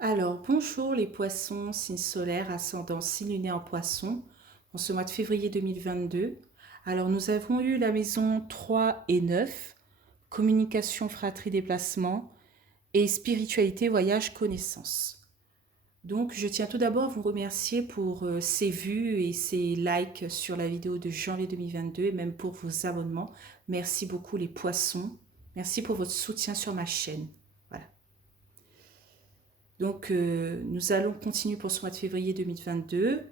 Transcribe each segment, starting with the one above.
Alors, bonjour les poissons, signe solaire, ascendant, signe lunaire en poisson, en ce mois de février 2022. Alors, nous avons eu la maison 3 et 9, communication, fratrie, déplacement, et spiritualité, voyage, connaissance. Donc, je tiens tout d'abord à vous remercier pour ces vues et ces likes sur la vidéo de janvier 2022 et même pour vos abonnements. Merci beaucoup les poissons. Merci pour votre soutien sur ma chaîne. Voilà. Donc, nous allons continuer pour ce mois de février 2022.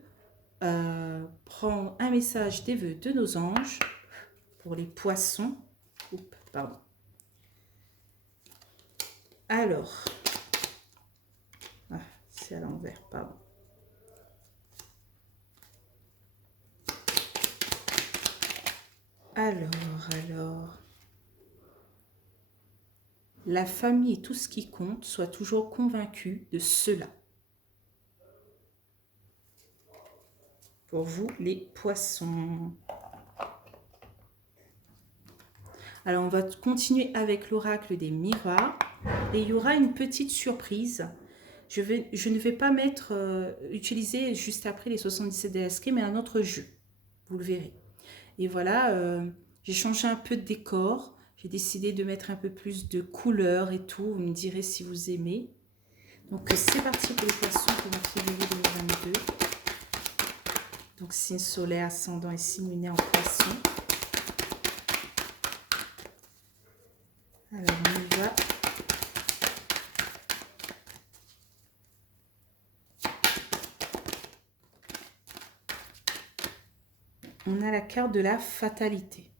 Prendre un message des vœux de nos anges pour les poissons. Oups, pardon. Alors, c'est à l'envers, pardon. Alors. La famille et tout ce qui compte, sois toujours convaincu de cela. Pour vous, les poissons. Alors, on va continuer avec l'oracle des miroirs. Et il y aura une petite surprise. Je ne vais pas utiliser juste après les 77 DSK, mais un autre jeu. Vous le verrez. Et voilà, j'ai changé un peu de décor. J'ai décidé de mettre un peu plus de couleurs et tout. Vous me direz si vous aimez. Donc, c'est parti pour les poissons pour le février 2022. Donc, signe solaire, ascendant et signe lunaire en poisson. Alors, on y va. On a la carte de la fatalité.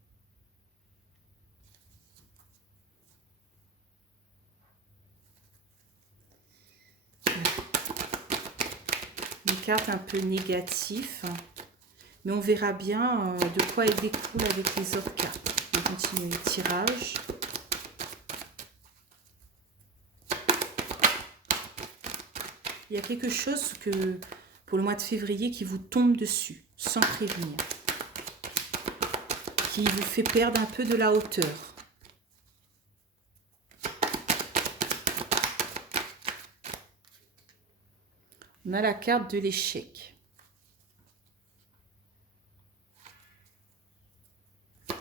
Une carte un peu négative, mais on verra bien de quoi elle découle avec les autres cartes. On va continuer le tirage. Il y a quelque chose que pour le mois de février qui vous tombe dessus, sans prévenir, qui vous fait perdre un peu de la hauteur. On a la carte de l'échec. La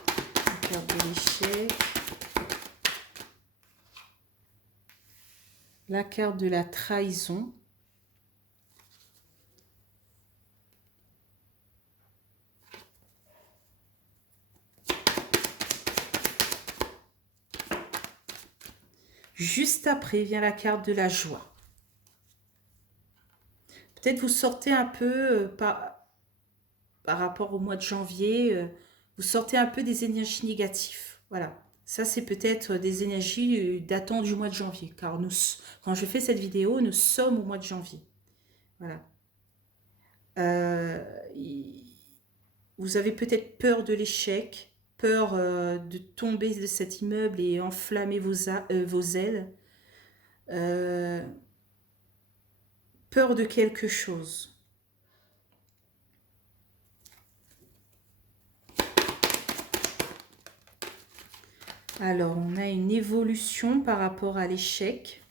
carte de l'échec. La carte de la trahison. Juste après vient la carte de la joie. Peut-être vous sortez un peu par rapport au mois de janvier, vous sortez un peu des énergies négatives. Voilà. Ça, c'est peut-être des énergies datant du mois de janvier. Car quand je fais cette vidéo, nous sommes au mois de janvier. Voilà. Vous avez peut-être peur de l'échec, peur de tomber de cet immeuble et enflammer vos ailes. Peur de quelque chose. Alors, on a une évolution par rapport à l'échec.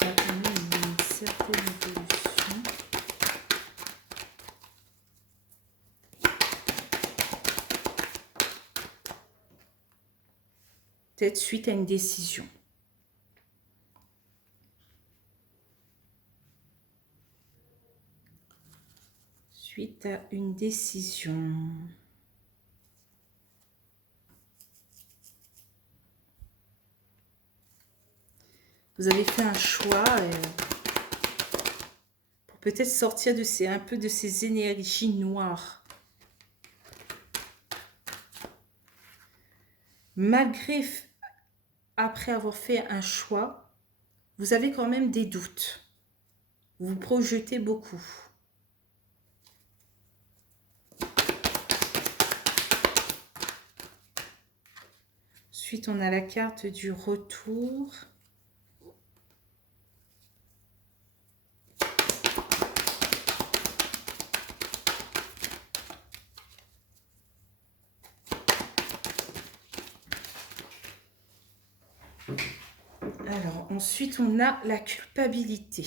On a une certaine évolution. Peut-être suite à une décision. Suite à une décision. Vous avez fait un choix pour peut-être sortir de un peu de ces énergies noires. Malgré, après avoir fait un choix, vous avez quand même des doutes. Vous vous projetez beaucoup. Ensuite, on a la carte du retour. Alors, ensuite, on a la culpabilité.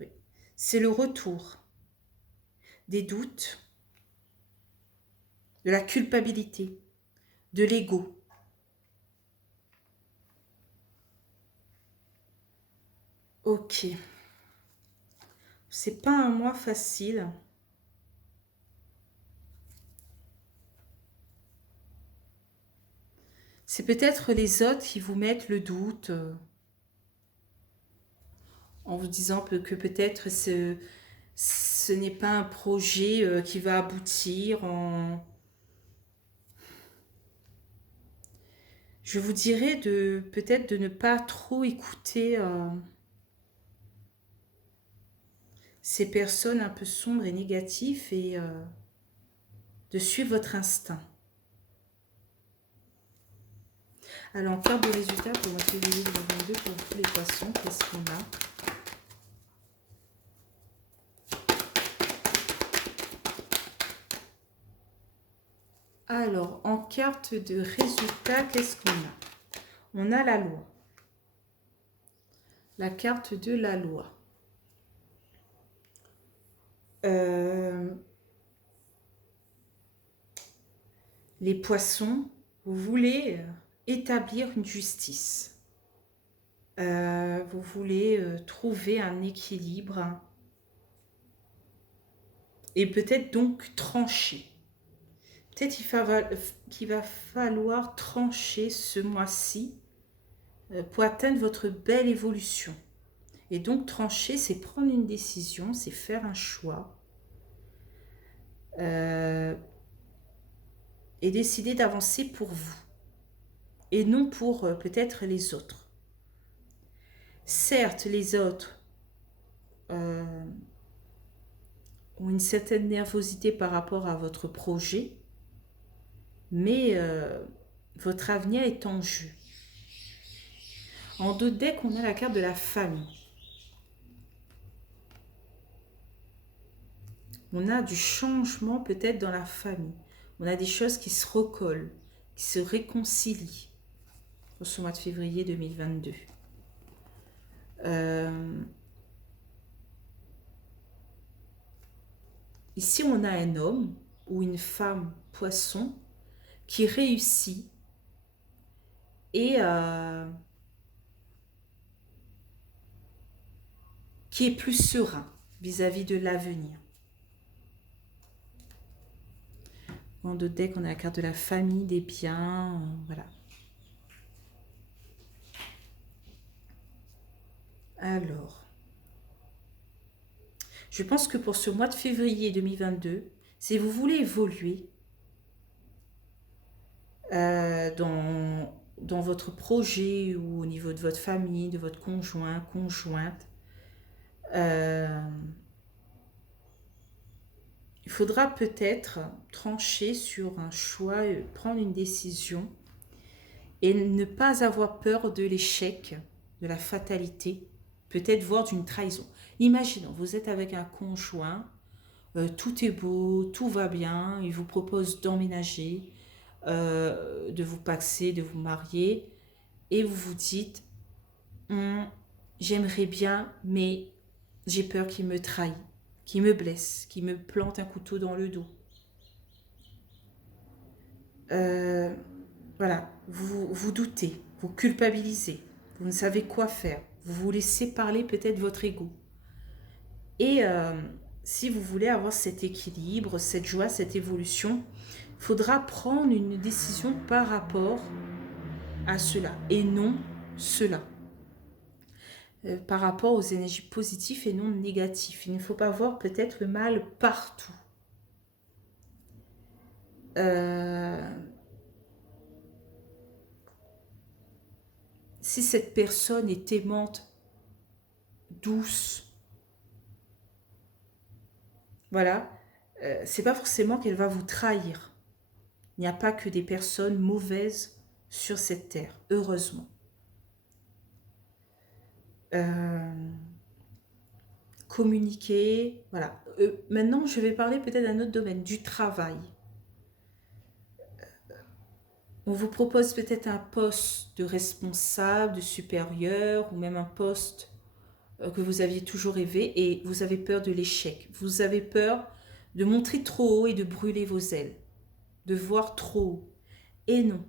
Oui. C'est le retour des doutes, de la culpabilité, de l'ego. Ok. C'est pas un mois facile. C'est peut-être les autres qui vous mettent le doute en vous disant que peut-être ce n'est pas un projet qui va aboutir. Je vous dirais de peut-être de ne pas trop écouter ces personnes un peu sombres et négatives et de suivre votre instinct. Alors, en termes de résultats pour le mois de février 2022 pour tous les poissons, qu'est-ce qu'on a? Alors, en carte de résultats, qu'est-ce qu'on a? On a la loi. La carte de la loi. Les poissons, vous voulez établir une justice. Vous voulez trouver un équilibre et peut-être donc trancher. Peut-être qu'il va falloir trancher ce mois-ci pour atteindre votre belle évolution. Et donc trancher, c'est prendre une décision, c'est faire un choix. Et décider d'avancer pour vous. Et non pour peut-être les autres. Certes, les autres ont une certaine nervosité par rapport à votre projet, mais votre avenir est en jeu. En 2 decks, on a la carte de la famille. On a du changement peut-être dans la famille. On a des choses qui se recollent, qui se réconcilient pour ce mois de février 2022. Ici, on a un homme ou une femme poisson qui réussit et qui est plus serein vis-à-vis de l'avenir. En 2 decks, on a la carte de la famille, des biens, voilà. Alors, je pense que pour ce mois de février 2022, si vous voulez évoluer dans votre projet ou au niveau de votre famille, de votre conjoint, conjointe, il faudra peut-être trancher sur un choix, prendre une décision et ne pas avoir peur de l'échec, de la fatalité, peut-être voire d'une trahison. Imaginons, vous êtes avec un conjoint, tout est beau, tout va bien, il vous propose d'emménager, de vous paxer, de vous marier, et vous vous dites, j'aimerais bien, mais j'ai peur qu'il me trahisse, qu'il me blesse, qu'il me plante un couteau dans le dos. Voilà, vous doutez, vous culpabilisez, vous ne savez quoi faire, vous vous laissez parler peut-être votre ego. Et si vous voulez avoir cet équilibre, cette joie, cette évolution, il faudra prendre une décision par rapport à cela et non cela. Par rapport aux énergies positives et non négatives. Il ne faut pas voir peut-être le mal partout. Si cette personne est aimante, douce, voilà, c'est pas forcément qu'elle va vous trahir. Il n'y a pas que des personnes mauvaises sur cette terre, heureusement. Communiquer, voilà. Maintenant, je vais parler peut-être d'un autre domaine, du travail. On vous propose peut-être un poste de responsable, de supérieur, ou même un poste que vous aviez toujours rêvé et vous avez peur de l'échec. Vous avez peur de montrer trop haut et de brûler vos ailes, de voir trop haut. Et non.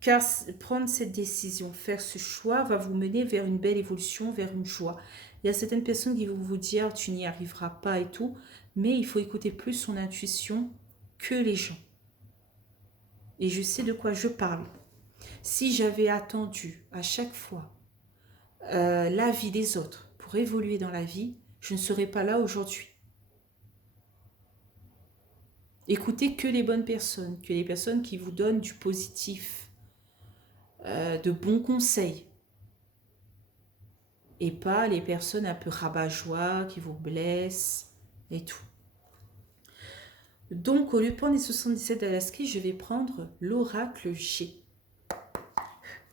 Car prendre cette décision, faire ce choix va vous mener vers une belle évolution, vers une joie. Il y a certaines personnes qui vont vous dire tu n'y arriveras pas et tout, mais il faut écouter plus son intuition que les gens. Et je sais de quoi je parle. Si j'avais attendu à chaque fois l'avis des autres pour évoluer dans la vie, je ne serais pas là aujourd'hui. Écoutez que les bonnes personnes, que les personnes qui vous donnent du positif, de bons conseils, et pas les personnes un peu rabat-joie qui vous blessent et tout. Donc, au lieu de prendre les 77 d'Alaska, je vais prendre l'oracle G.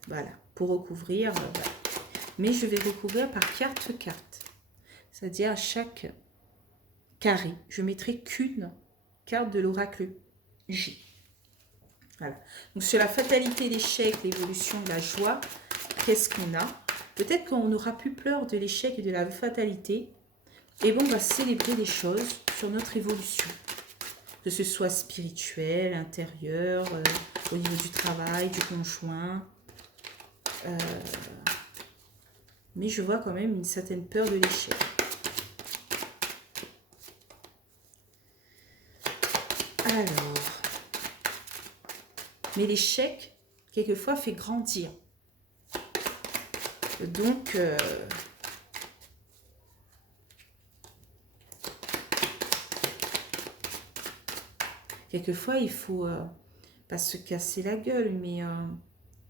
Voilà, pour recouvrir. Voilà. Mais je vais recouvrir par carte. C'est-à-dire à chaque carré, je mettrai qu'une carte de l'oracle G. Voilà. Donc, sur la fatalité, l'échec, l'évolution, la joie, qu'est-ce qu'on a? Peut-être qu'on n'aura plus peur de l'échec et de la fatalité. Et bon, on va célébrer les choses sur notre évolution. Que ce soit spirituel, intérieur, au niveau du travail, du conjoint. Mais je vois quand même une certaine peur de l'échec. Alors, mais l'échec, quelquefois, fait grandir. Donc, quelquefois, il faut pas se casser la gueule, mais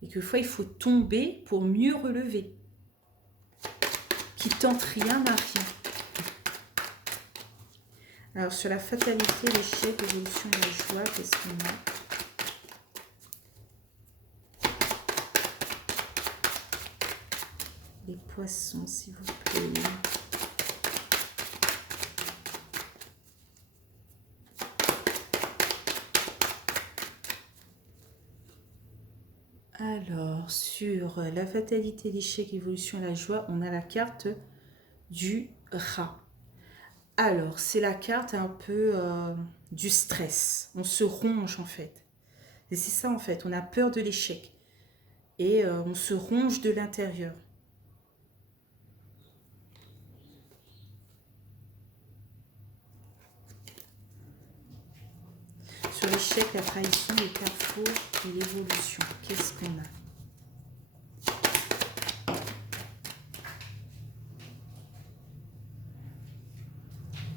quelquefois, il faut tomber pour mieux relever. Qui tente rien n'a rien. Alors, sur la fatalité, l'échec, l'évolution et la joie, qu'est-ce qu'on a? Les poissons, s'il vous plaît. Alors, sur la fatalité, l'échec, l'évolution et la joie, on a la carte du rat. Alors, c'est la carte un peu du stress. On se ronge, en fait. Et c'est ça, en fait. On a peur de l'échec. Et on se ronge de l'intérieur. Sur l'échec, la trahison, le carrefour et l'évolution. Qu'est-ce qu'on a?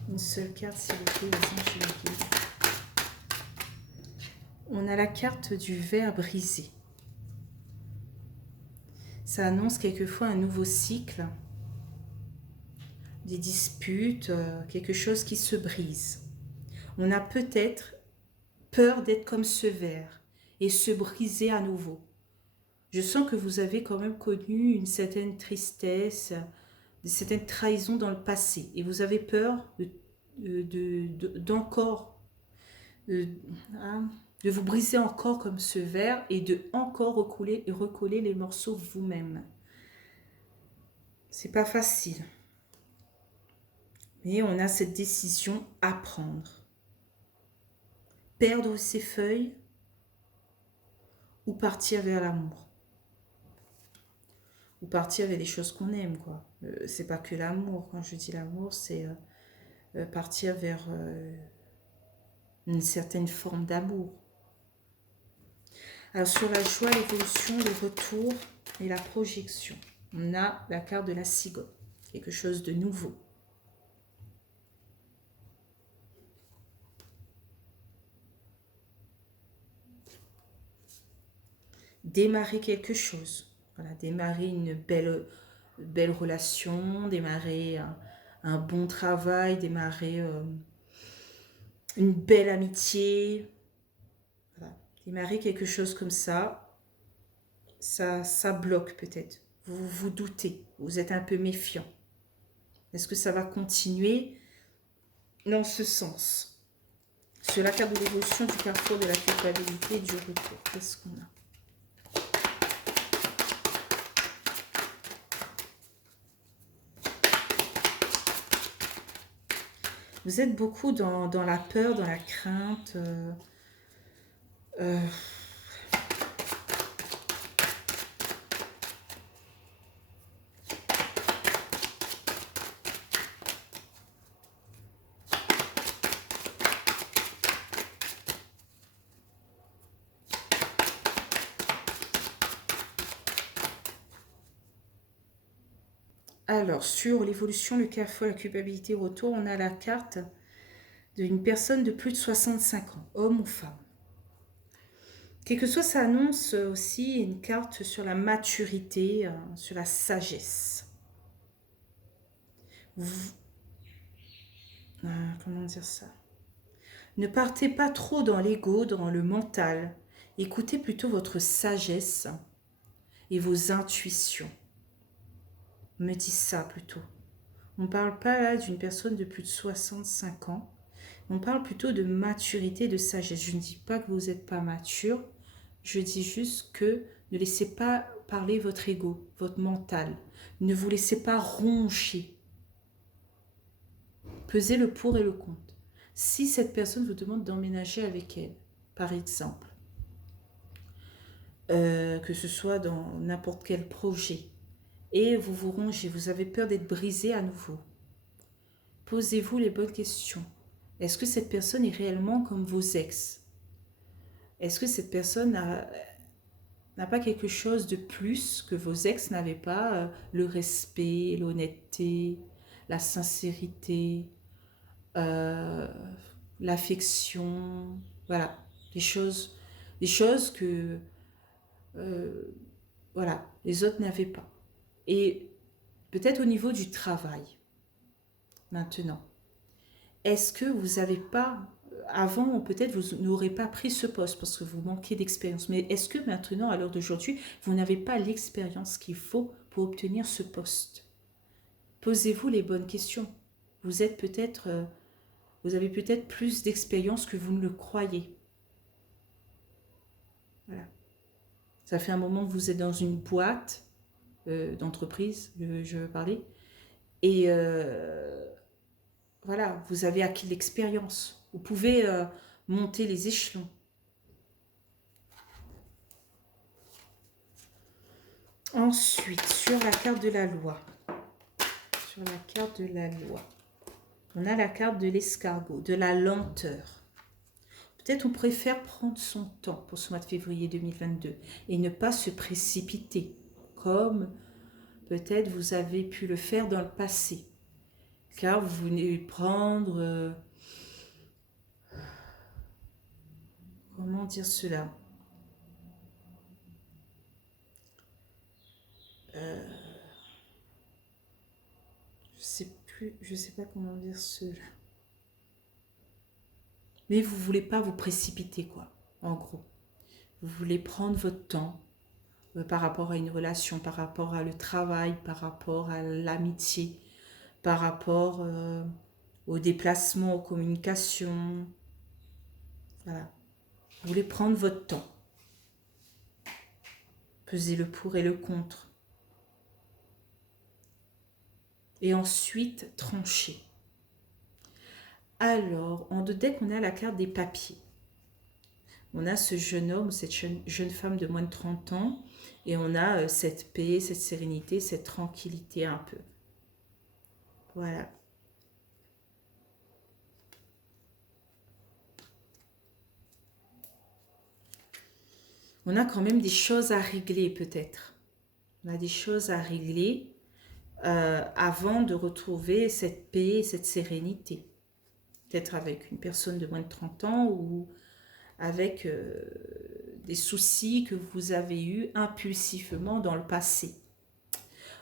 Une seule carte, s'il vous plaît, les anges et les guides. On a la carte du verre brisé. Ça annonce quelquefois un nouveau cycle, des disputes, quelque chose qui se brise. On a peut-être peur d'être comme ce verre et se briser à nouveau. Je sens que vous avez quand même connu une certaine tristesse, une certaine trahison dans le passé et vous avez peur d'encore de vous briser encore comme ce verre et de encore recoller les morceaux vous-même. C'est pas facile. Mais on a cette décision à prendre. Perdre ses feuilles ou partir vers l'amour. Ou partir vers les choses qu'on aime, quoi. C'est pas que l'amour. Quand je dis l'amour, c'est partir vers une certaine forme d'amour. Alors sur la joie, l'évolution, le retour et la projection, on a la carte de la cigogne, quelque chose de nouveau. Démarrer quelque chose, voilà, démarrer une belle relation, démarrer un bon travail, démarrer une belle amitié, voilà. Démarrer quelque chose comme ça bloque peut-être. Vous vous doutez, vous êtes un peu méfiant. Est-ce que ça va continuer dans ce sens? Sur la carte de l'évolution du carrefour de la culpabilité et du retour, qu'est-ce qu'on a? Vous êtes beaucoup dans la peur, dans la crainte. Euh, Alors, sur l'évolution, le carrefour, la culpabilité, retour, on a la carte d'une personne de plus de 65 ans, homme ou femme. Quel que soit, ça annonce aussi une carte sur la maturité, sur la sagesse. Comment dire ça? Ne partez pas trop dans l'ego, dans le mental. Écoutez plutôt votre sagesse et vos intuitions. Me dis ça plutôt. On ne parle pas là d'une personne de plus de 65 ans. On parle plutôt de maturité, de sagesse. Je ne dis pas que vous n'êtes pas mature. Je dis juste que ne laissez pas parler votre ego, votre mental. Ne vous laissez pas roncher. Pesez le pour et le contre. Si cette personne vous demande d'emménager avec elle, par exemple, que ce soit dans n'importe quel projet, et vous vous rongez, vous avez peur d'être brisé à nouveau, posez-vous les bonnes questions. Est-ce que cette personne est réellement comme vos ex? Est-ce que cette personne n'a pas quelque chose de plus que vos ex n'avaient pas? Le respect, l'honnêteté, la sincérité, l'affection, voilà, des choses que voilà, les autres n'avaient pas. Et peut-être au niveau du travail, maintenant, est-ce que vous n'avez pas, avant peut-être vous n'aurez pas pris ce poste parce que vous manquez d'expérience, mais est-ce que maintenant, à l'heure d'aujourd'hui, vous n'avez pas l'expérience qu'il faut pour obtenir ce poste? Posez-vous les bonnes questions. Vous êtes peut-être, vous avez peut-être plus d'expérience que vous ne le croyez. Voilà. Ça fait un moment que vous êtes dans une boîte d'entreprise, je veux parler, et voilà, vous avez acquis l'expérience. Vous pouvez monter les échelons. Ensuite, sur la carte de la loi, on a la carte de l'escargot, de la lenteur. Peut-être on préfère prendre son temps pour ce mois de février 2022 et ne pas se précipiter, comme peut-être vous avez pu le faire dans le passé. Car vous venez prendre... comment dire cela? Je sais pas comment dire cela. Mais vous voulez pas vous précipiter, quoi, en gros. Vous voulez prendre votre temps par rapport à une relation, par rapport à le travail, par rapport à l'amitié, par rapport au déplacement, aux communications. Voilà. Vous voulez prendre votre temps. Peser le pour et le contre. Et ensuite, trancher. Alors, en deux decks, on a la carte des papiers. On a ce jeune homme, cette jeune femme de moins de 30 ans, et on a cette paix, cette sérénité, cette tranquillité un peu. Voilà. On a quand même des choses à régler peut-être. On a des choses à régler avant de retrouver cette paix, cette sérénité. Peut-être avec une personne de moins de 30 ans ou avec des soucis que vous avez eus impulsivement dans le passé.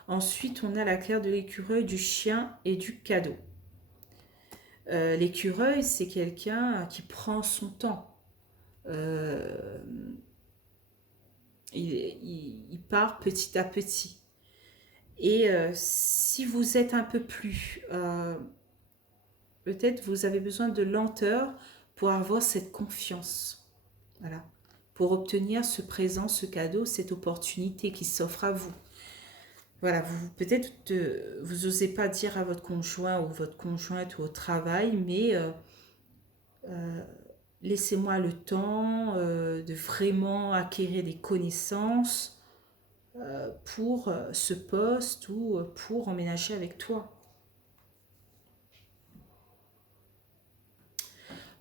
Ensuite, on a la carte de l'écureuil, du chien et du cadeau. L'écureuil, c'est quelqu'un qui prend son temps. Il part petit à petit. Et si vous êtes un peu plus... peut-être vous avez besoin de lenteur pour avoir cette confiance. Voilà. Pour obtenir ce présent, ce cadeau, cette opportunité qui s'offre à vous. Voilà, vous peut-être vous n'osez pas dire à votre conjoint ou votre conjointe ou au travail, mais laissez-moi le temps de vraiment acquérir des connaissances pour ce poste ou pour emménager avec toi.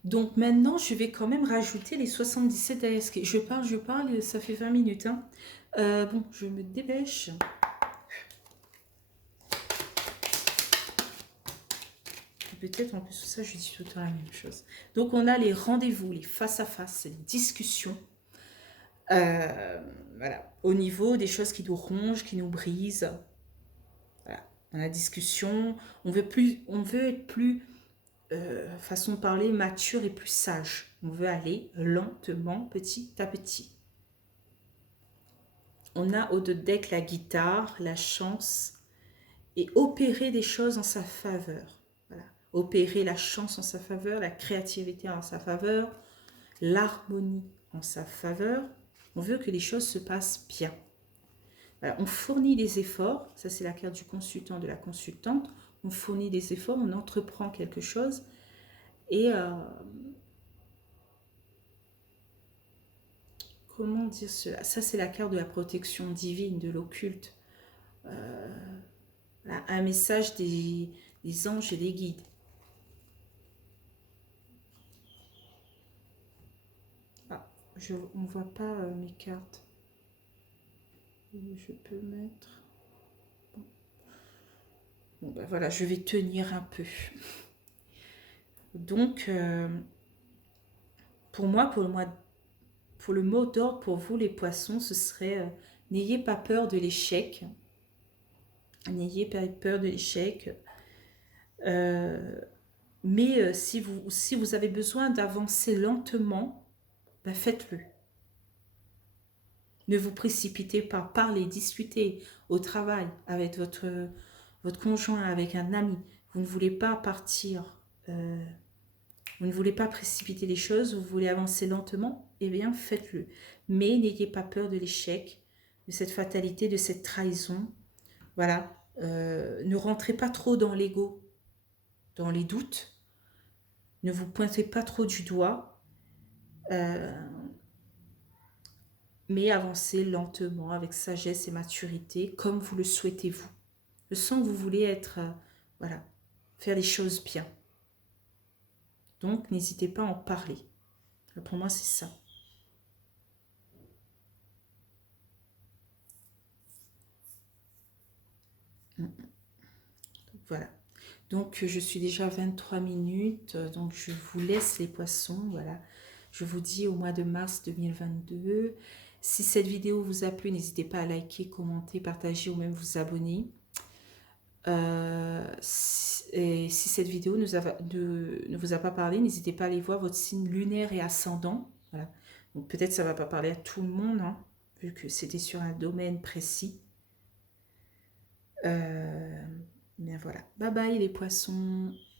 Donc maintenant, je vais quand même rajouter les 77 ASK. Je parle, ça fait 20 minutes. Hein. Bon, je me dépêche. Peut-être en plus de ça, je dis tout le temps la même chose. Donc on a les rendez-vous, les face-à-face, les discussions. Voilà, au niveau des choses qui nous rongent, qui nous brisent. Voilà, dans la discussion, on veut être plus, façon de parler, mature et plus sage. On veut aller lentement, petit à petit. On a au deck la guitare, la chance et opérer des choses en sa faveur. Voilà. Opérer la chance en sa faveur, la créativité en sa faveur, l'harmonie en sa faveur. On veut que les choses se passent bien. Voilà. On fournit des efforts, ça c'est la carte du consultant, de la consultante. On fournit des efforts, on entreprend quelque chose et comment dire cela? Ça c'est la carte de la protection divine, de l'occulte. Un message des anges et des guides. On ne voit pas mes cartes. Je peux mettre... Bon, ben voilà, je vais tenir un peu. Donc, pour moi, pour le mot d'ordre, pour vous les poissons, ce serait n'ayez pas peur de l'échec. N'ayez pas peur de l'échec. Mais si vous avez besoin d'avancer lentement, ben faites-le. Ne vous précipitez pas, parlez, discutez au travail avec votre conjoint, avec un ami. Vous ne voulez pas partir, vous ne voulez pas précipiter les choses, vous voulez avancer lentement, eh bien faites-le. Mais n'ayez pas peur de l'échec, de cette fatalité, de cette trahison. Voilà, ne rentrez pas trop dans l'ego, dans les doutes. Ne vous pointez pas trop du doigt. Mais avancez lentement, avec sagesse et maturité, comme vous le souhaitez vous. Je sens que vous voulez être, voilà, faire les choses bien. Donc, n'hésitez pas à en parler. Pour moi, c'est ça. Donc, voilà. Donc, je suis déjà à 23 minutes. Donc, je vous laisse les poissons. Voilà. Je vous dis au mois de mars 2022. Si cette vidéo vous a plu, n'hésitez pas à liker, commenter, partager ou même vous abonner. Et si cette vidéo ne vous a pas parlé, n'hésitez pas à aller voir votre signe lunaire et ascendant. Voilà. Donc peut-être ça ne va pas parler à tout le monde, hein, vu que c'était sur un domaine précis. Mais voilà. Bye bye les poissons.